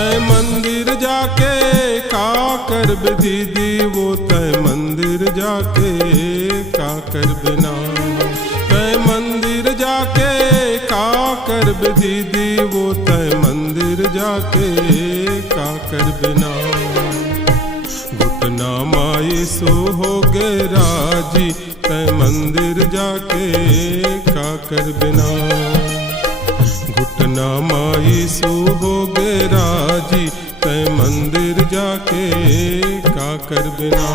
तय मंदिर जाके का करब दीदी, वो तय मंदिर जाके का करब ना। तय मंदिर जाके का करब दीदी, वो तय मंदिर जाके का करब ना। घुटना माई सो हो गे राजी, तय मंदिर जाके का करब ना। घुटना माई सो हो गे राजी, तय मंदिर जाके का करब ना।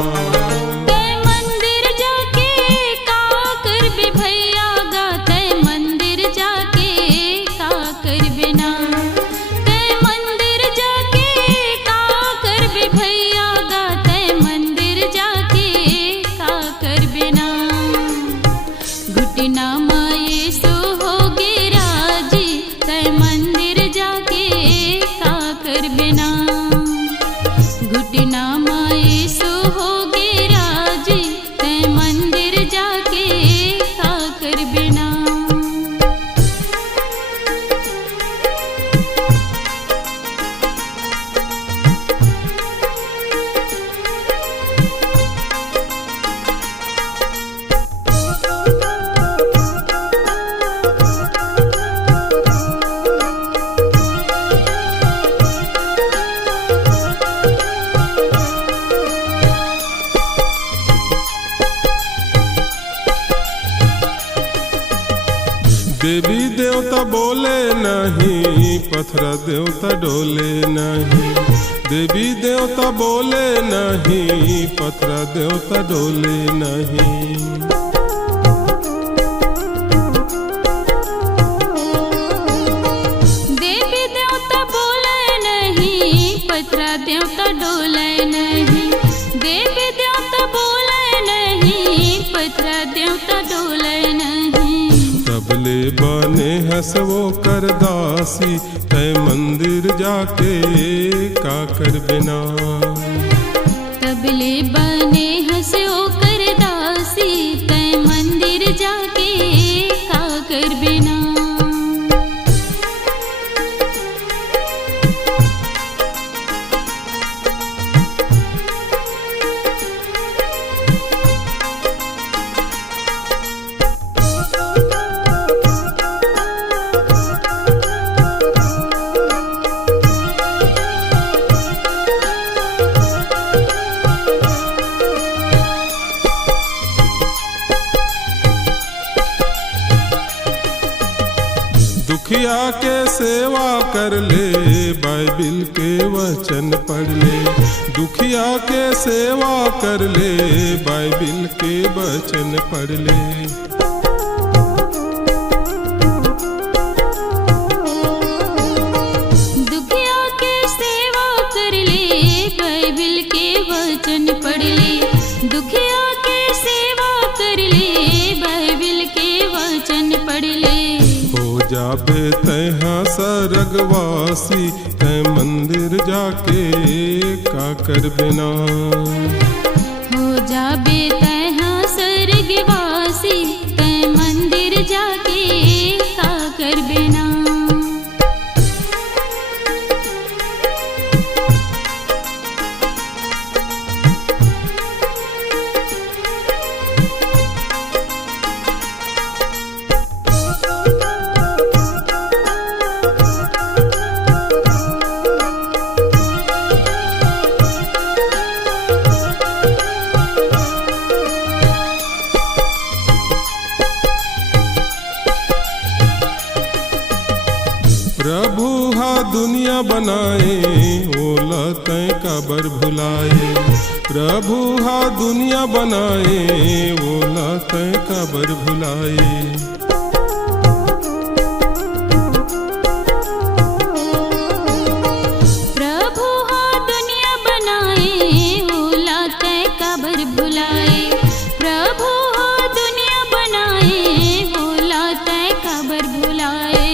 देवी देवता बोले नहीं, पत्थर देवता डोले नहीं। देवी देवता बोले नहीं, पत्थर देवता डोले नहीं। देवी देवता बोले नहीं, पत्थर देवता डोले नहीं। देवी देवता बोले नहीं, पत्थर देवता डोले नहीं। तबले बने हंसवो कर दासी, तय मंदिर जाके का करब ना। तबले बने हंसवो कर दासी, तय मंदिर जाके का करब ना। दुखिया के सेवा कर ले, बाइबिल के वचन पढ़ ले। दुखिया के सेवा कर ले, बाइबिल के वचन पढ़ ले। दुखिया के सेवा कर ले, बाइबिल के वचन पढ़ ले। दुखिया के सेवा कर ले, बाइबिल के वचन पढ़ ले। जाबे तैहा सरगवासी, तय मंदिर जाके का करब ना। हो जाबे तैहा स्वर्गवासी, तय मंदिर जाके का करब ना। प्रभु हा दुनिया बनाए, ओला तय काबर भुलाए। प्रभु हा दुनिया बनाए, ओला तय काबर भुलाए। प्रभु हा दुनिया बनाए, ओला तय काबर भुलाए। प्रभु हा दुनिया बनाए, ओला तय काबर भुलाए।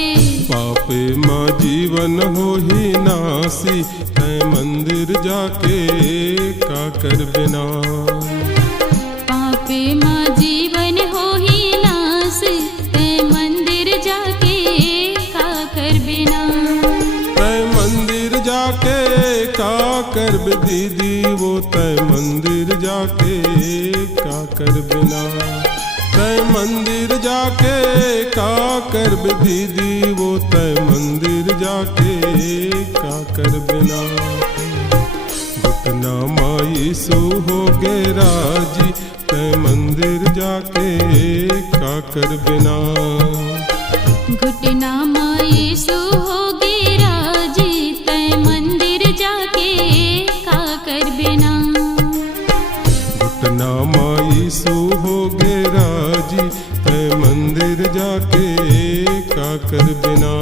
पापे माँ जीवन हो ही नासी, तय मंदिर जाके का करब ना। पापे माँ जीवन हो ही नास, तय मंदिर जाके का करब ना। तय मंदिर जाके का करब दीदी वो तय मंदिर जाके का करब ना। तय मंदिर जाके का करब दीदी वो तय मंदिर जाके का करब ना। घुटना माई सो हो गे राजी तय मंदिर जाके का करब ना। घुटना माई सो होगे राजी तय मंदिर जाके का करबे ना। घुटना माई सो हो गे राजी तय मंदिर जाके का करब ना।